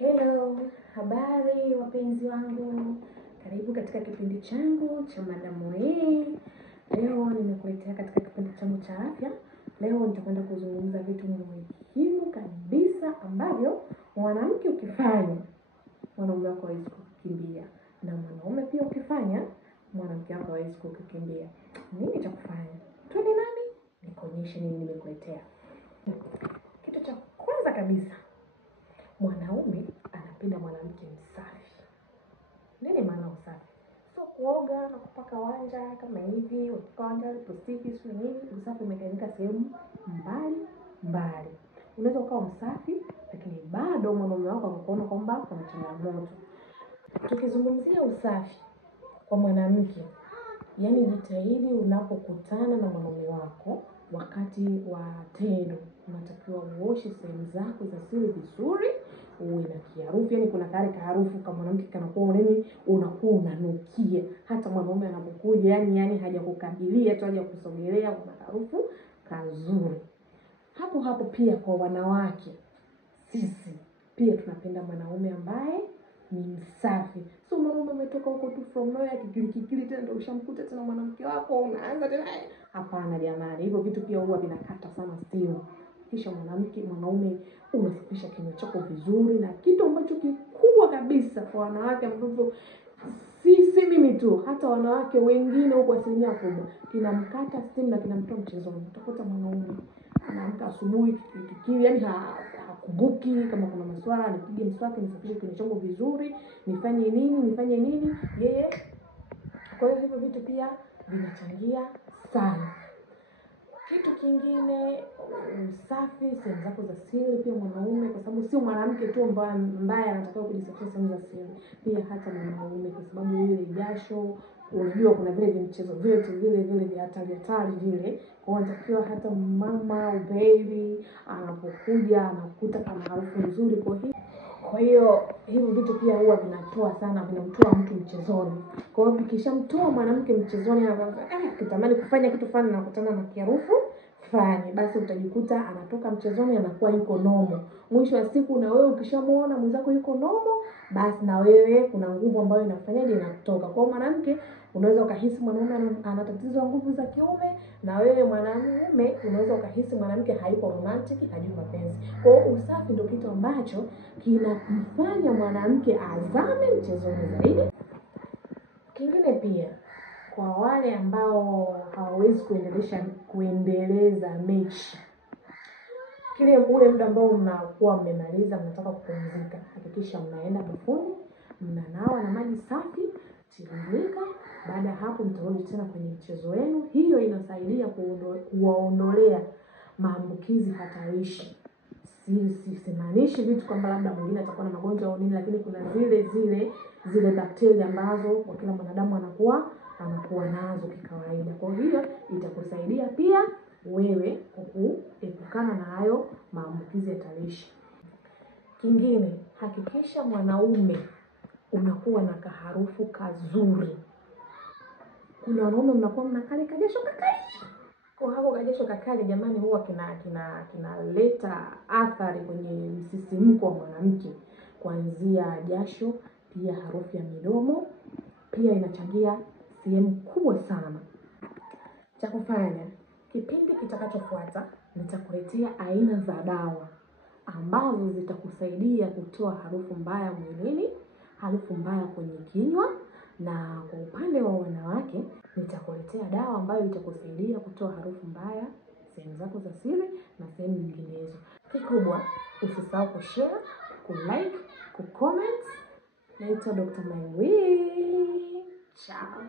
Hello, habari wapenzi wangu. Karibu katika kipindi changu cha Madam Ray. Leo nimekuletea katika kipindi changu cha afya. Leo nitakwenda kuzungumza vitu muhimu kabisa ambavyo mwanamke ukifanya, mwanaume wako hawezi kukimbia, na mwanaume pia ukifanya, mwanamke wako hawezi kukimbia. Nini cha kufanya? Twende nami nikuonyeshe nini nimekuletea. Kitu cha kwanza kabisa, mwanaume anapenda mwanamke msafi. Nini maana usafi? Sio kuoga na kupaka wanja kama hivi, kupaka wanja, lipstick, sio nini. Usafi umegawanyika sehemu mbali. Unaweza ukawa msafi lakini bado mwanaume wako akakuona kwamba kuna changamoto. Tukizungumzia usafi kwa mwanamke, yani jitahidi unapokutana na mwanaume wako wakati wa tendo, unatakiwa uoshe sehemu zako za siri vizuri, uwe na kiharufu, yani kuna kale harufu kama mwanamke kanakuwa nini, unakuwa unanukia. Hata mwanaume anapokuja yani hajakukabilia tu, hajakusogelea, una harufu kazuri. Hapo pia kwa wanawake, sisi pia tunapenda mwanaume ambaye ni msafi. So mwanaume umetoka huko tu from nowhere kikili tena ndio ushamkuta tena mwanamke wako unaanza tena. Hapana jamani, hivyo vitu pia huwa vinakata sana stimu. Kisha mwanaume unasafisha kinywa chako vizuri, na kitu ambacho kikubwa kabisa kwa wanawake ambavyo si mimi tu, hata wanawake wengine huko asilimia kubwa, kinamkata stimu na kinamtoa mchezoni. Utakuta mwanaume anaamka asubuhi kikili, yani hakumbuki kama kuna maswala, nipige mswaki, nisafishe kinywa changu vizuri, nifanye nini yeye. Kwa hiyo hivyo vitu pia vinachangia sana. Kitu kingine, usafi sehemu zako za siri pia mwanaume, kwa sababu sio mwanamke tu ambaye anatakiwa kujisafisha sehemu za siri, pia hata mwanaume, kwa sababu ile jasho, unajua kuna vile vimchezo vyote vile vya hatari vile. Kwa hiyo anatakiwa hata mama baby anapokuja anakuta kama harufu nzuri. Kwa hiyo hivyo vitu pia huwa vinatoa sana, vinamtoa mtu mchezoni. Kwa hiyo vikishamtoa mwanamke mchezoni, akitamani kufanya kitu fulani na kukutana na kiharufu fulani, basi utajikuta anatoka mchezoni anakuwa yuko nomo. Mwisho wa siku na wewe ukishamuona mwenzako yuko nomo, basi na wewe kuna nguvu ambayo inafanyaje, inatoka. Kwa mwanamke unaweza ukahisi mwanaume ana tatizo la nguvu za kiume, na wewe mwanamume unaweza ukahisi mwanamke haiko romantic, hajui mapenzi. Kwa hiyo usafi ndio kitu ambacho kinamfanya mwanamke azame mchezoni zaidi. Kingine pia, kwa wale ambao hawawezi kuendeleza mechi, ule muda ambao mnakuwa mmemaliza mnataka kupumzika, hakikisha mnaenda bafuni, mnanawa na maji safi tiririka. Baada ya hapo mtarudi tena kwenye mchezo wenu. Hiyo inasaidia kuwaondolea maambukizi hatarishi. Simaanishi vitu kwamba labda mwingine atakuwa na magonjwa au nini, lakini kuna zile bakteria ambazo kwa kila mwanadamu anakuwa nazo kikawaida. Kwa hiyo itakusaidia pia wewe kuepukana na hayo maambukizi hatarishi. Kingine, hakikisha mwanaume unakuwa na kaharufu kazuri. Kuna wanaume mnakuwa mnakali kajasho kakali. Kwa hapo kajasho kakali jamani, huwa kinaleta athari kwenye msisimko wa mwanamke, kuanzia jasho, pia harufu ya midomo, pia inachangia sehemu kubwa sana. Cha kufanya, kipindi kitakachofuata nitakuletea aina za dawa ambazo zitakusaidia kutoa harufu mbaya mwilini, harufu mbaya kwenye kinywa. Na kwa upande wa wanawake nitakuletea dawa ambayo itakusaidia kutoa harufu mbaya sehemu zako za siri na sehemu nyinginezo. Kikubwa, usisahau kushare, kulike, kucomment. Naitwa Dr. Maywi. Ciao.